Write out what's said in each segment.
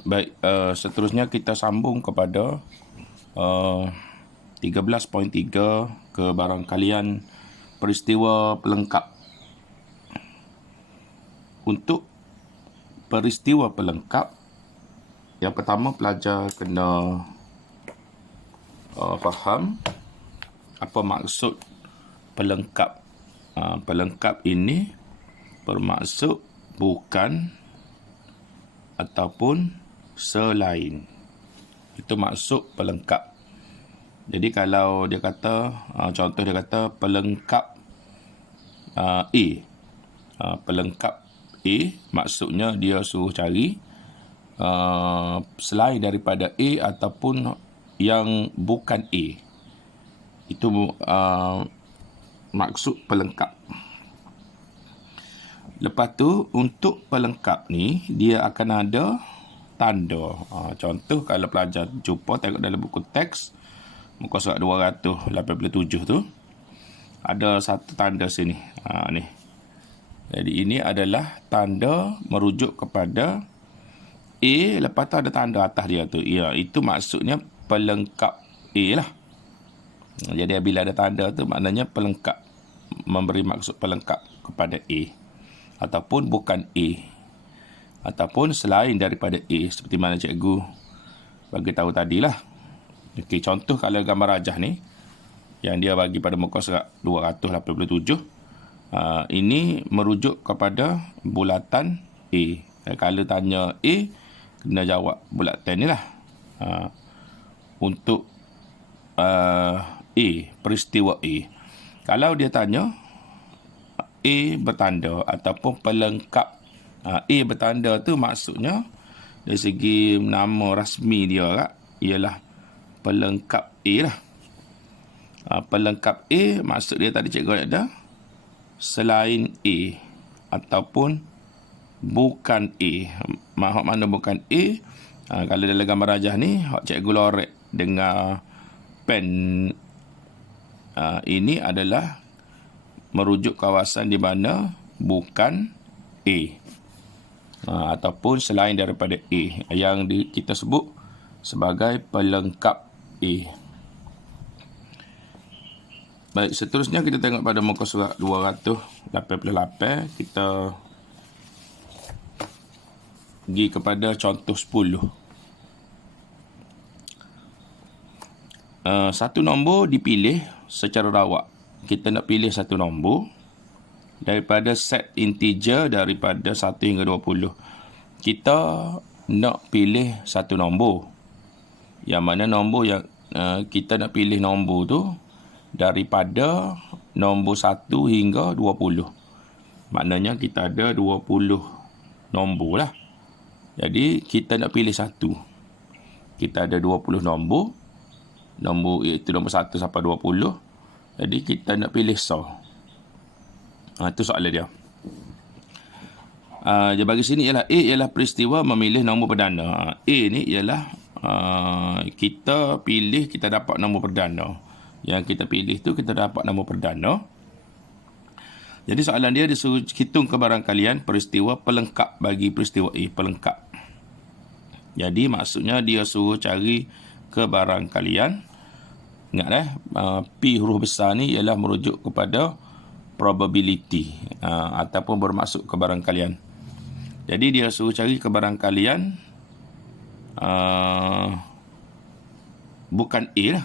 Baik, seterusnya kita sambung kepada 13.3 kebarangkalian peristiwa pelengkap. Untuk peristiwa pelengkap, yang pertama pelajar kena faham apa maksud pelengkap. Pelengkap ini bermaksud bukan ataupun selain. Itu maksud pelengkap. Jadi kalau dia kata, contoh dia kata pelengkap A. Pelengkap A, maksudnya dia suruh cari selain daripada A ataupun yang bukan A. Itu maksud pelengkap. Lepas tu, untuk pelengkap ni, dia akan ada tanda. Contoh, kalau pelajar jumpa, tengok dalam buku teks, muka surat 287 tu, ada satu tanda sini. Ni. Jadi, ini adalah tanda merujuk kepada A, lepas tu ada tanda atas dia tu. Ya, itu maksudnya pelengkap A lah. Jadi, bila ada tanda tu, maknanya pelengkap. Memberi maksud pelengkap kepada A. Ataupun bukan A, ataupun selain daripada A, seperti mana cikgu bagi tahu tadilah. Okey, contoh kalau gambar rajah ni yang dia bagi pada muka surat 287, ini merujuk kepada bulatan A. Kalau tanya A, kena jawab bulatan ni lah. Untuk A, peristiwa A. Kalau dia tanya A bertanda ataupun pelengkap. A bertanda tu maksudnya dari segi nama rasmi dia kan, ialah pelengkap A lah. Pelengkap A maksud dia tadi cikgu ada selain A ataupun bukan A. Maksud mana bukan A? Kalau dalam gambar rajah ni, cikgu lorek dengan pen, ini adalah merujuk kawasan di mana bukan A, ataupun selain daripada A, yang kita sebut sebagai pelengkap A. Baik, seterusnya kita tengok pada muka surat 288. Kita pergi kepada contoh 10. Satu nombor dipilih secara rawak. Kita nak pilih satu nombor daripada set integer daripada 1 hingga 20. Kita nak pilih satu nombor. Yang mana nombor yang kita nak pilih nombor tu daripada nombor 1 hingga 20. Maknanya kita ada 20 nombor lah. Jadi kita nak pilih satu. Kita ada 20 nombor. Nombor iaitu nombor 1 sampai 20. Jadi kita nak pilih so. Itu soalan dia. Dia bagi sini ialah A ialah peristiwa memilih nombor perdana. A ni ialah kita pilih, kita dapat nombor perdana. Yang kita pilih tu kita dapat nombor perdana. Jadi soalan dia disuruh hitung kebarangkalian peristiwa pelengkap bagi peristiwa A, pelengkap. Jadi maksudnya dia suruh cari kebarangkalian. Ingat P huruf besar ni ialah merujuk kepada probability, ataupun bermaksud kebarangkalian. Jadi dia suruh cari kebarangkalian bukan A lah.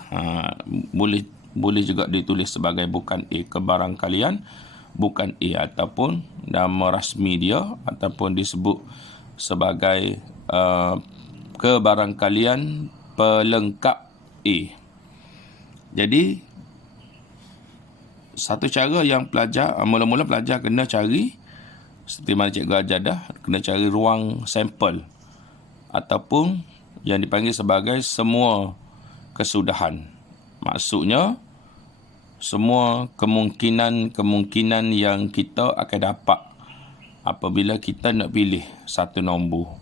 Boleh juga ditulis sebagai bukan A, kebarangkalian bukan A, ataupun nama rasmi dia ataupun disebut sebagai kebarangkalian pelengkap A. Jadi satu cara yang pelajar, mula-mula pelajar kena cari, seperti mana cikgu ajar dah, kena cari ruang sampel ataupun yang dipanggil sebagai semua kesudahan. Maksudnya semua kemungkinan yang kita akan dapat apabila kita nak pilih satu nombor.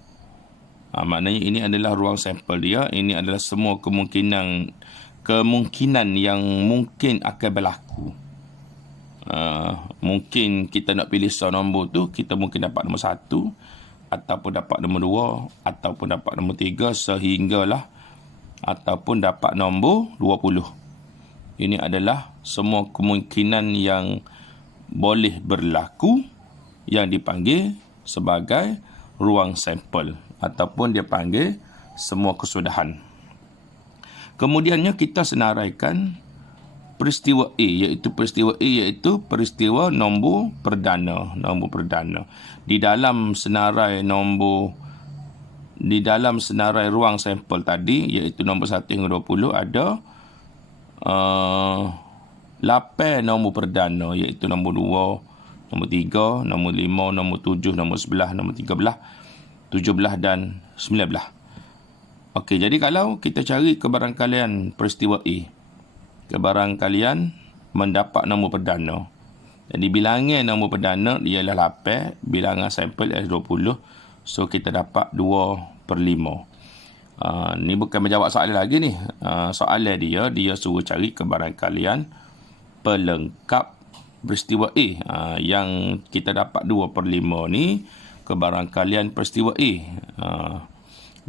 Maknanya ini adalah ruang sampel dia. Ini adalah semua kemungkinan yang mungkin akan berlaku. Mungkin kita nak pilih nombor tu, kita mungkin dapat nombor 1, ataupun dapat nombor 2, ataupun dapat nombor 3, sehinggalah ataupun dapat nombor 20. Ini adalah semua kemungkinan yang boleh berlaku yang dipanggil sebagai ruang sampel ataupun dia panggil semua kesudahan. Kemudiannya kita senaraikan peristiwa A, iaitu peristiwa A iaitu peristiwa nombor perdana. Di dalam senarai ruang sampel tadi, iaitu nombor 1 hingga 20, ada 8 nombor perdana, iaitu nombor 2, nombor 3, nombor 5, nombor 7, nombor 11, nombor 13, 17 dan 19. Okey, jadi kalau kita cari kebarangkalian peristiwa A, kebarangkalian mendapat nombor perdana. Jadi bilangan nombor perdana ialah 8, bilangan sampel ialah 20. So kita dapat 2/5. Ni bukan menjawab soalan lagi ni. Soalan dia suruh cari kebarangkalian pelengkap peristiwa A. Yang kita dapat 2/5 ni kebarangkalian peristiwa A.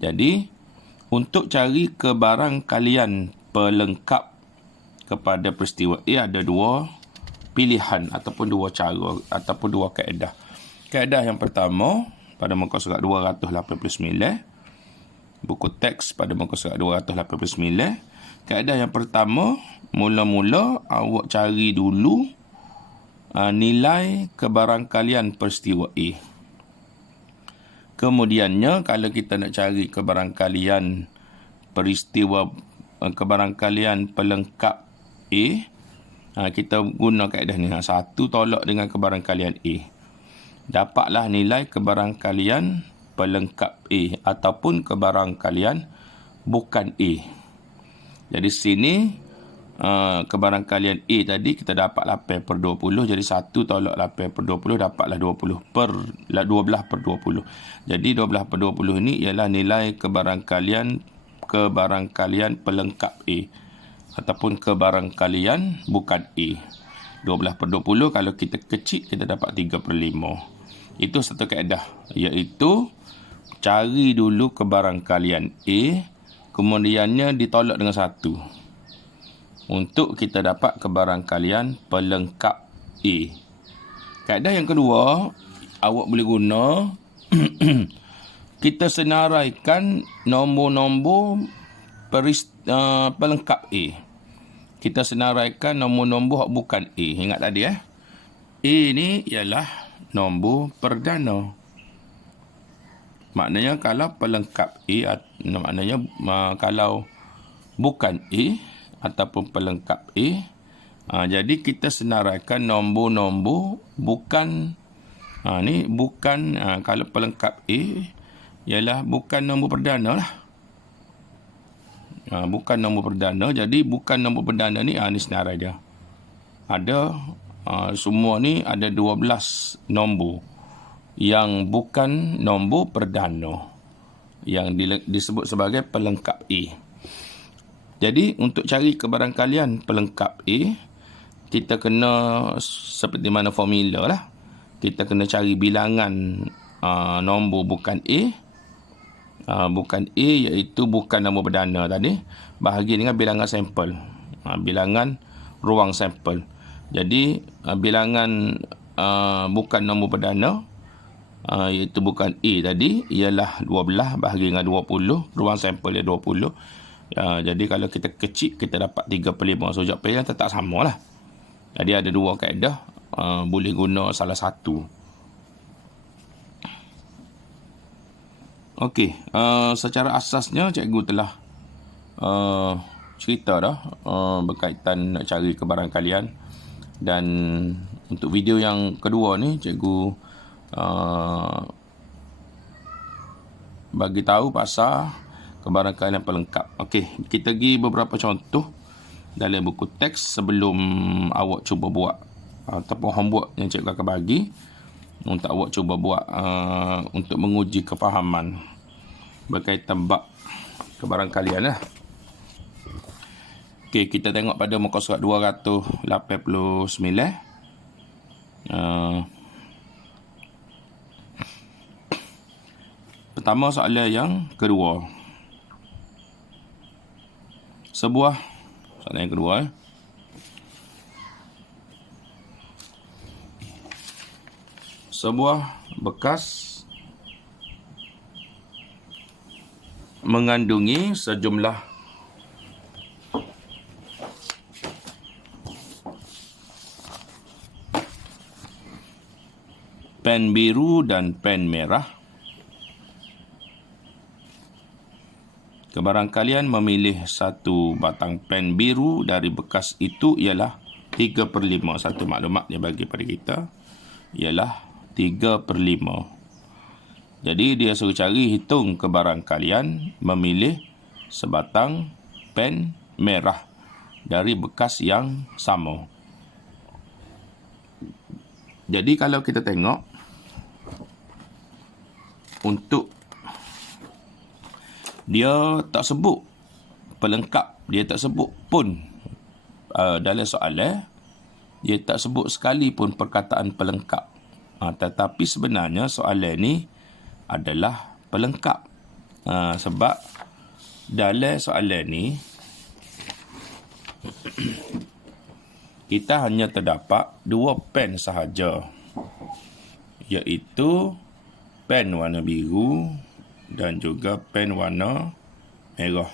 Jadi untuk cari kebarangkalian pelengkap kepada peristiwa A ada 2 pilihan ataupun 2 cara ataupun 2 kaedah. Kaedah yang pertama pada muka surat 289, buku teks pada muka surat 289. Kaedah yang pertama, mula-mula awak cari dulu nilai kebarangkalian peristiwa A. Kemudiannya, kalau kita nak cari kebarangkalian kebarangkalian pelengkap A, kita guna kaedah ni. Satu tolak dengan kebarangkalian A. Dapatlah nilai kebarangkalian pelengkap A ataupun kebarangkalian bukan A. Jadi sini kebarangkalian A tadi kita dapat 8/20. Jadi 1 tolak 8/20 dapatlah 12/20. Jadi 12/20 ini ialah nilai kebarangkalian pelengkap A ataupun kebarangkalian bukan A. 12/20 kalau kita kecil kita dapat 3/5. Itu satu kaedah, iaitu cari dulu kebarangkalian A, kemudiannya ditolak dengan 1 untuk kita dapat kebarangkalian pelengkap A. Kaedah yang kedua, awak boleh guna kita senaraikan nombor-nombor pelengkap A. Kita senaraikan nombor-nombor bukan A. Ingat tadi A ni ialah nombor perdana. Maknanya kalau pelengkap A, maknanya kalau bukan A ataupun pelengkap A, jadi kita senaraikan nombor-nombor bukan ni bukan kalau pelengkap A ialah bukan nombor perdana lah. Bukan nombor perdana, jadi bukan nombor perdana ni ni senarai dia. Ada semua ni ada 12 nombor yang bukan nombor perdana yang disebut sebagai pelengkap A. Jadi, untuk cari kebarangkalian pelengkap A, kita kena seperti mana formula lah. Kita kena cari bilangan nombor bukan A. Bukan A iaitu bukan nombor perdana tadi. Bahagi dengan bilangan sampel. Bilangan ruang sampel. Jadi, bilangan bukan nombor perdana, iaitu bukan A tadi, ialah 12 bahagi dengan 20. Ruang sampel dia 20. Jadi kalau kita kecil kita dapat 3/5. So jawapan tetap sama lah. Jadi ada 2 kaedah, boleh guna salah satu. Okey, secara asasnya cikgu telah cerita dah berkaitan nak cari kebarangkalian. Dan untuk video yang kedua ni cikgu bagi tahu pasal kebarangkalian pelengkap. Okey, kita pergi beberapa contoh dalam buku teks sebelum awak cuba buat ataupun homework yang cikgu akan bagi untuk awak cuba buat untuk menguji kefahaman berkaitan bab kebarangkalian lah. Okey, kita tengok pada muka surat 289. Pertama, soalan yang kedua. Soalan yang kedua. Sebuah bekas mengandungi sejumlah pen biru dan pen merah. Kebarangkalian memilih satu batang pen biru dari bekas itu ialah 3/5. Satu maklumat dia bagi pada kita ialah 3/5. Jadi dia suruh cari, hitung kebarangkalian memilih sebatang pen merah dari bekas yang sama. Jadi kalau kita tengok, untuk dia tak sebut pelengkap, dia tak sebut pun dalam soalan, dia tak sebut sekali pun perkataan pelengkap. Tetapi sebenarnya soalan ni adalah pelengkap. Sebab dalam soalan ni kita hanya terdapat 2 pen sahaja, iaitu pen warna biru dan juga pen warna merah.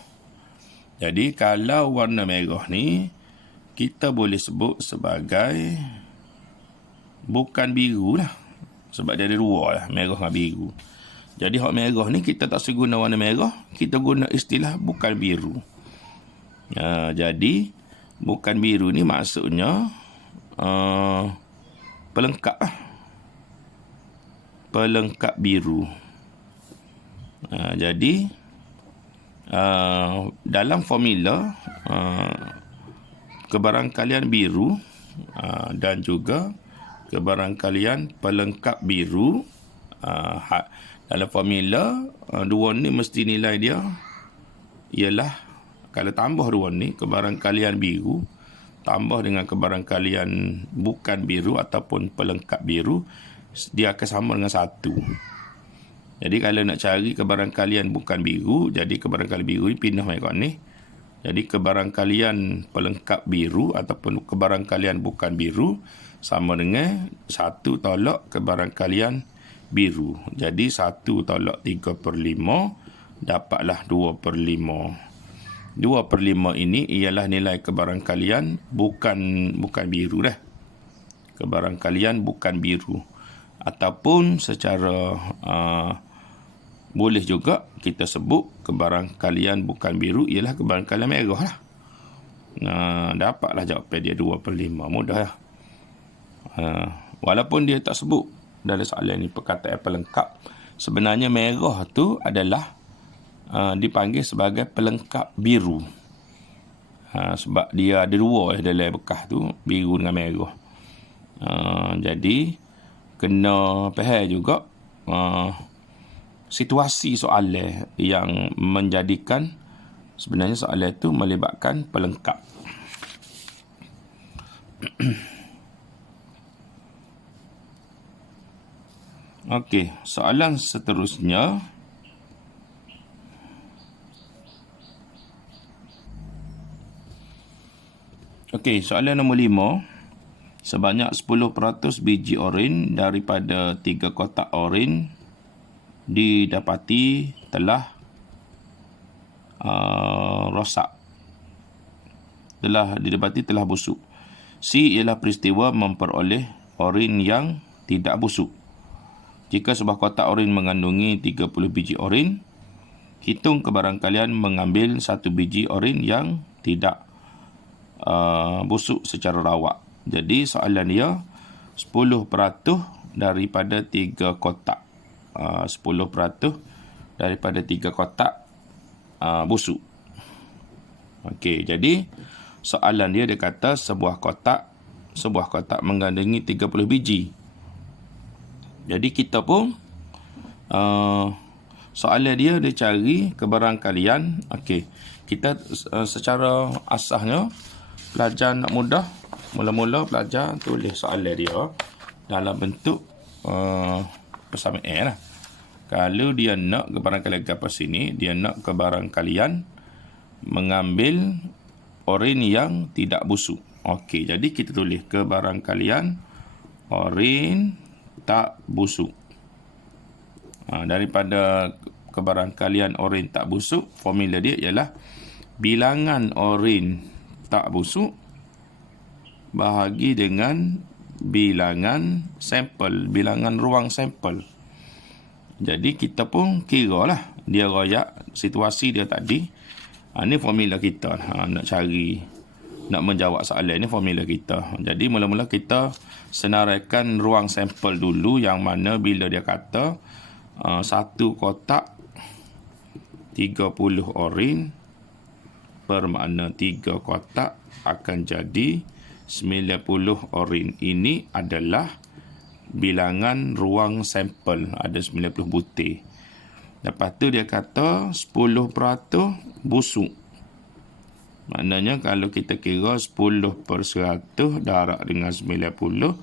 Jadi kalau warna merah ni kita boleh sebut sebagai bukan biru lah, sebab dia ada 2 lah, merah dan biru. Jadi hak merah ni kita tak seguna warna merah, kita guna istilah bukan biru. Jadi bukan biru ni maksudnya pelengkap lah. Pelengkap biru. Jadi dalam formula kebarangkalian biru dan juga kebarangkalian pelengkap biru, dalam formula 2 ni mesti nilai dia ialah, kalau tambah 2 ni, kebarangkalian biru tambah dengan kebarangkalian bukan biru ataupun pelengkap biru, dia akan sama dengan 1. Jadi kalau nak cari kebarangkalian bukan biru, jadi kebarangkalian biru ni pindah mereka ni. Jadi kebarangkalian pelengkap biru ataupun kebarangkalian bukan biru sama dengan 1 tolak kebarangkalian biru. Jadi 1 tolak 3/5 dapatlah 2/5. 2/5 ini ialah nilai kebarangkalian bukan biru dah. Kebarangkalian bukan biru. Ataupun secara boleh juga kita sebut kebarangkalian bukan biru ialah kebarangkalian merah lah. Dapatlah jawapan dia 2/5. Mudah lah. Walaupun dia tak sebut dalam soalan ni perkataan pelengkap, sebenarnya merah tu adalah dipanggil sebagai pelengkap biru. Sebab dia ada 2 dalam bekas tu, biru dengan merah. Jadi kena faham juga situasi soalan yang menjadikan sebenarnya soalan itu melibatkan pelengkap. Okey, soalan seterusnya. Okey, soalan nombor 5. Sebanyak 10% biji oren daripada 3 kotak oren didapati telah rosak. Telah busuk. C ialah peristiwa memperoleh oren yang tidak busuk. Jika sebuah kotak oren mengandungi 30 biji oren, hitung kebarangkalian mengambil 1 biji oren yang tidak busuk secara rawak. Jadi soalan dia 10% daripada 3 kotak. 10% daripada 3 kotak busuk. Okey, jadi soalan dia kata sebuah kotak mengandungi 30 biji. Jadi kita pun soalan dia cari kebarangkalian. Okey, kita secara asasnya pelajar nak mudah, mula-mula pelajar tulis soalan dia dalam bentuk persamaan lah. Kalau dia nak ke barangkalian kapas sini, dia nak ke barangkalian mengambil oren yang tidak busuk. Okey, jadi kita tulis ke barangkalian oren tak busuk. Daripada kebarangkalian oren tak busuk, formula dia ialah bilangan oren tak busuk bahagi dengan bilangan sampel, bilangan ruang sampel. Jadi kita pun kira lah dia royak situasi dia tadi. Ini formula kita nak cari, nak menjawab soalan ni formula kita. Jadi mula-mula kita senaraikan ruang sampel dulu, yang mana bila dia kata satu kotak 30 oren bermakna 3 kotak akan jadi 90 oren. Ini adalah bilangan ruang sampel, ada 90 butir. Lepas tu dia kata 10% busuk. Maknanya kalau kita kira 10% darab dengan 90,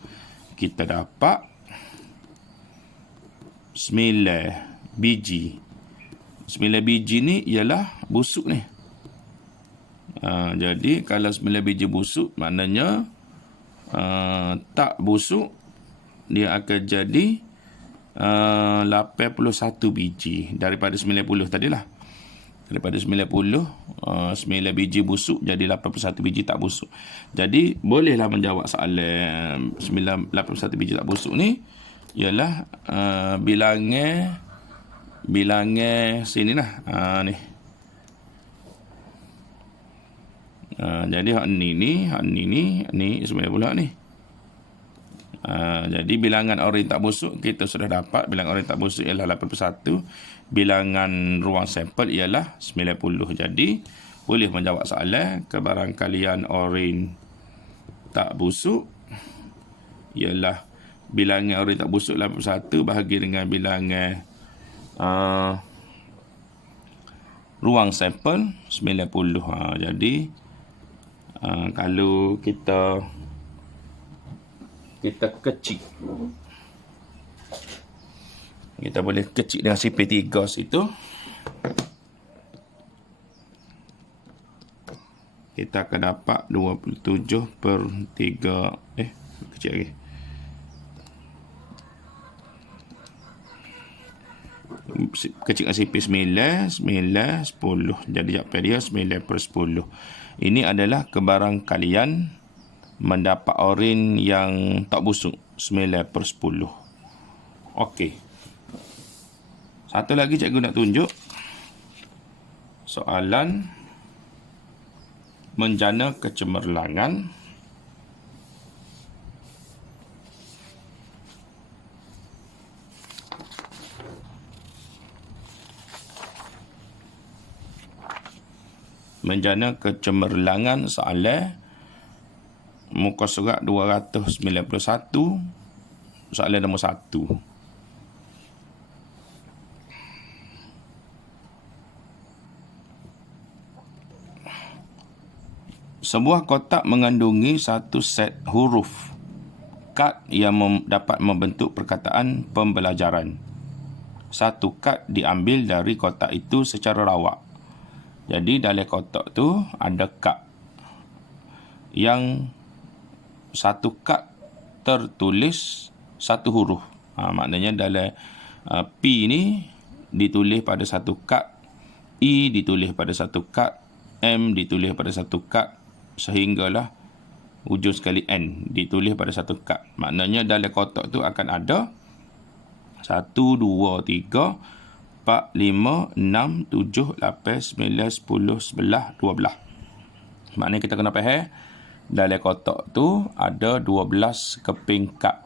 kita dapat 9 biji. 9 biji ni ialah busuk ni. Jadi kalau 9 biji busuk, maknanya tak busuk dia akan jadi 81 biji daripada 90 tadilah. Daripada 90, 9 biji busuk jadi 81 biji tak busuk. Jadi bolehlah menjawab soalan 81 biji tak busuk ni ialah bilangan sini lah. Ni. Jadi hak ni 90 ni. Jadi bilangan oren tak busuk kita sudah dapat. Bilangan oren tak busuk ialah 81. Bilangan ruang sampel ialah 90. Jadi boleh menjawab soalan kebarangkalian oren tak busuk ialah bilangan oren tak busuk 81 bahagi dengan bilangan ruang sampel 90. Jadi kalau kita kecil, kita boleh kecil dengan CP3 situ. Kita akan dapat 27/3 kecil lagi. Kecil dengan CP 9, 10. Jadi jawapan dia 9/10. Ini adalah kebarangkalian mendapat oren yang tak busuk, 9/10. Okey. Satu lagi cikgu nak tunjuk soalan menjana kecemerlangan soalan muka surat 291, soalan nombor 1. Sebuah kotak mengandungi satu set huruf kad yang dapat membentuk perkataan pembelajaran. Satu kad diambil dari kotak itu secara rawak. Jadi dalam kotak tu ada kad. Yang satu kad tertulis satu huruf. Maknanya dalam P ni ditulis pada satu kad, E ditulis pada satu kad, M ditulis pada satu kad, sehinggalah ujung sekali N ditulis pada satu kad. Maknanya dalam kotak tu akan ada 1, 2, 3, 4, 5, 6, 7, 8, 9, 10, 11, 12. Maknanya kita kena faham dalam kotak tu ada 12 keping kad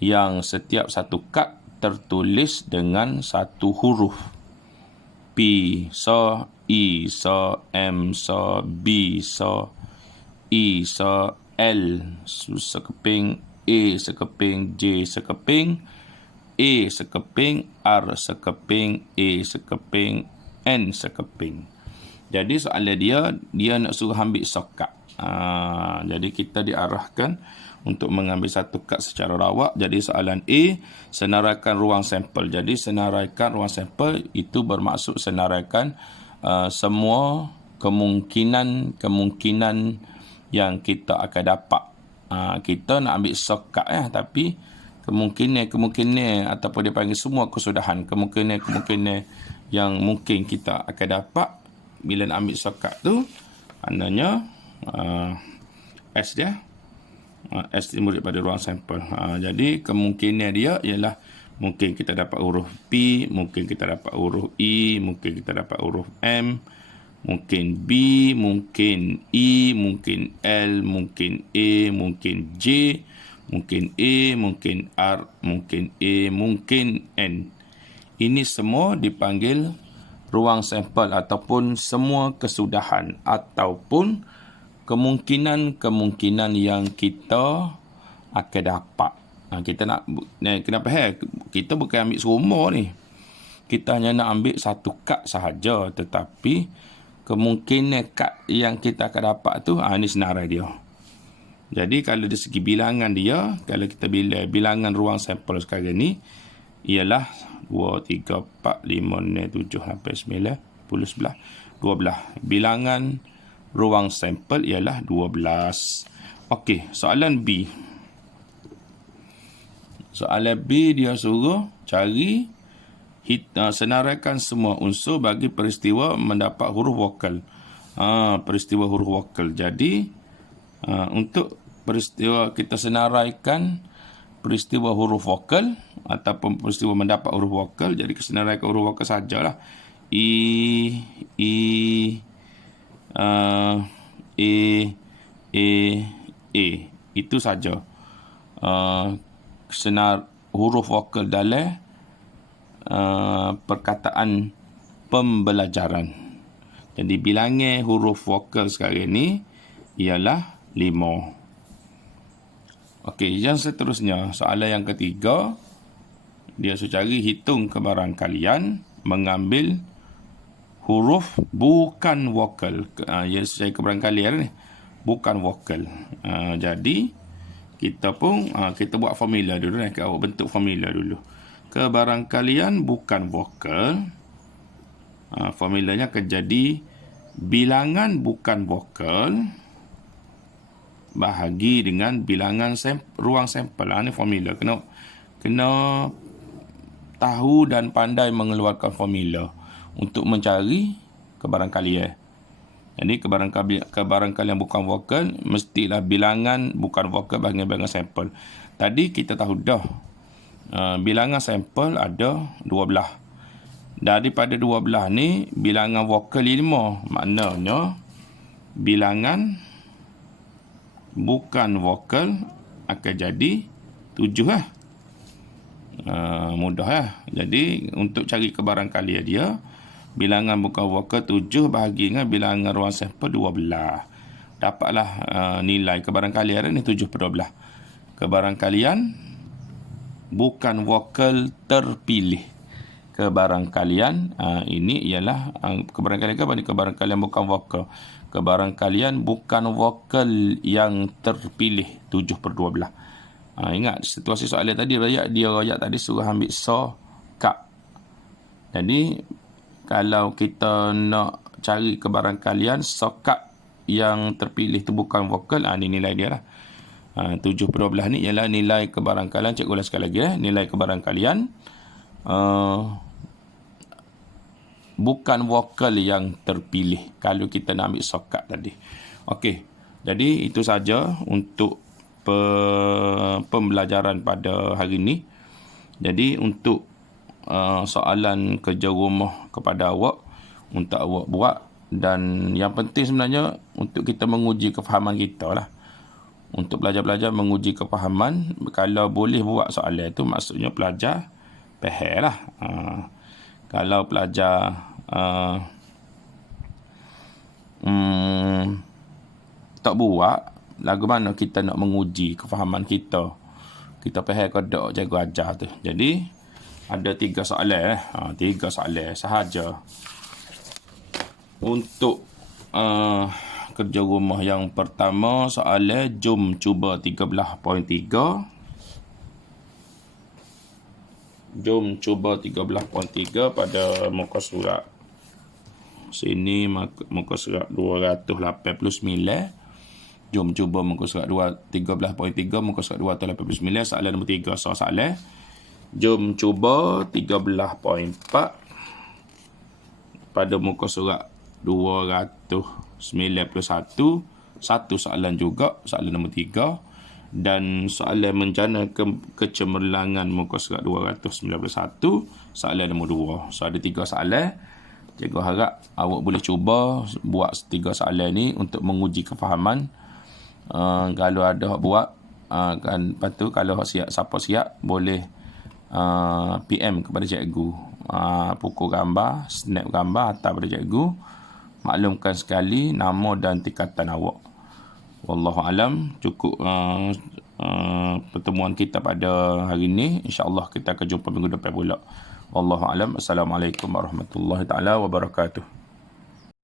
yang setiap satu kad tertulis dengan satu huruf. P, so, E, so, M, so, B, so, E, so, L, sekeping, A, sekeping, J, sekeping, E, sekeping, R, sekeping, A, sekeping, N, sekeping. Jadi soalan dia nak suruh ambil sokat. Jadi kita diarahkan untuk mengambil satu kad secara rawak. Jadi soalan A, senaraikan ruang sampel. Jadi senaraikan ruang sampel itu bermaksud senaraikan semua kemungkinan yang kita akan dapat. Kita nak ambil sokat tapi kemungkinan ataupun dia panggil semua kesudahan, kemungkinan yang mungkin kita akan dapat bila nak ambil sokat tu, maknanya S dia S murid pada ruang sampel. Jadi kemungkinan dia ialah mungkin kita dapat huruf P, mungkin kita dapat huruf E, mungkin kita dapat huruf M, mungkin B, mungkin E, mungkin L, mungkin A, mungkin J, mungkin A, mungkin R, mungkin A, mungkin N. Ini semua dipanggil ruang sampel ataupun semua kesudahan ataupun kemungkinan yang kita akan dapat. Kita nak kenapa kita bukan ambil semua ni. Kita hanya nak ambil satu kad sahaja, tetapi kemungkinan kad yang kita akan dapat tu ni senarai dia. Jadi kalau dari segi bilangan dia, kalau kita bilangan ruang sampel sekarang ni ialah 2, 3, 4, 5, 6, 7, 8, 9, 10, 11, 12. Bilangan ruang sampel ialah 12. Okey, soalan B. Soalan B dia suruh cari senaraikan semua unsur bagi peristiwa mendapat huruf vokal. Peristiwa huruf vokal. Jadi untuk peristiwa kita senaraikan peristiwa huruf vokal ataupun peristiwa mendapat huruf vokal, jadi kesenaraikan huruf vokal sajalah. E, itu saja. Huruf vokal dalam perkataan pembelajaran. Jadi bilangan huruf vokal sekarang ni ialah 5. Okey, yang seterusnya, soalan yang ketiga, dia suruh cari hitung kebarangkalian mengambil huruf bukan vokal. Ia suruh cari kebarangkalian ni bukan vokal. Jadi kita pun kita buat formula dulu ni, awak bentuk formula dulu. Kebarangkalian bukan vokal, formulanya akan jadi bilangan bukan vokal bahagi dengan bilangan ruang sampel. Ini formula. Kena tahu dan pandai mengeluarkan formula untuk mencari kebarangkalian. Jadi kebarangkalian bukan vokal mestilah bilangan bukan vokal bahagi bilangan sampel. Tadi kita tahu dah bilangan sampel ada 12. Daripada 12 ni bilangan vokal 5. Maknanya bilangan bukan vokal akan jadi 7 lah. Mudah lah. Jadi untuk cari kebarangkalian dia, bilangan bukan vokal 7 bahagi dengan bilangan ruang sampel 12. Dapatlah nilai kebarangkalian ni 7/12. Kebarangkalian bukan vokal terpilih. Kebarangkalian ini ialah kebarangkalian apa ni? Kebarangkalian bukan vokal. Kebarangkalian bukan vokal yang terpilih 7/12. Ingat situasi soalan tadi, rakyat tadi suruh ambil kap. Jadi kalau kita nak cari kebarangkalian kap yang terpilih itu bukan vokal, ni nilai dia lah. 7/12 ni ialah nilai kebarangkalian. Cikgu ulas sekali lagi nilai kebarangkalian bukan vokal yang terpilih kalau kita nak ambil sokat tadi. Okey, jadi itu saja untuk pembelajaran pada hari ini. Jadi untuk soalan kerja rumah kepada awak untuk awak buat, dan yang penting sebenarnya untuk kita menguji kefahaman kita lah. Untuk belajar-belajar menguji kefahaman, kalau boleh buat soalan itu maksudnya pelajar faham lah. Kalau pelajar tak buat, lagu mana kita nak menguji kefahaman kita? Kita faham ke tak cikgu ajar tu. Jadi ada 3 soalan 3 soalan sahaja. Untuk kerja rumah yang pertama, soalan jom cuba 13.3. Jom cuba 13.3 pada muka surat. Sini muka surat 289. Jom cuba muka surat 13.3, muka surat 289, soalan nombor 3. Soalan jom cuba 13.4 pada muka surat 291. Satu soalan juga, soalan nombor 3. Dan soalan mencana kecemerlangan muka surat 291, soalan nombor 2. So ada 3 soalan. Cikgu harap awak boleh cuba buat 3 soalan ni untuk menguji kefahaman. Kalau ada buat, kan, lepas tu kalau siapa siap boleh PM kepada cikgu, pukul gambar, snap gambar, hantar pada cikgu, maklumkan sekali nama dan tingkatan awak. Wallahu alam. Cukup pertemuan kita pada hari ini. InsyaAllah kita akan jumpa minggu depan pula. Wallahu alam. Assalamualaikum warahmatullahi taala wabarakatuh.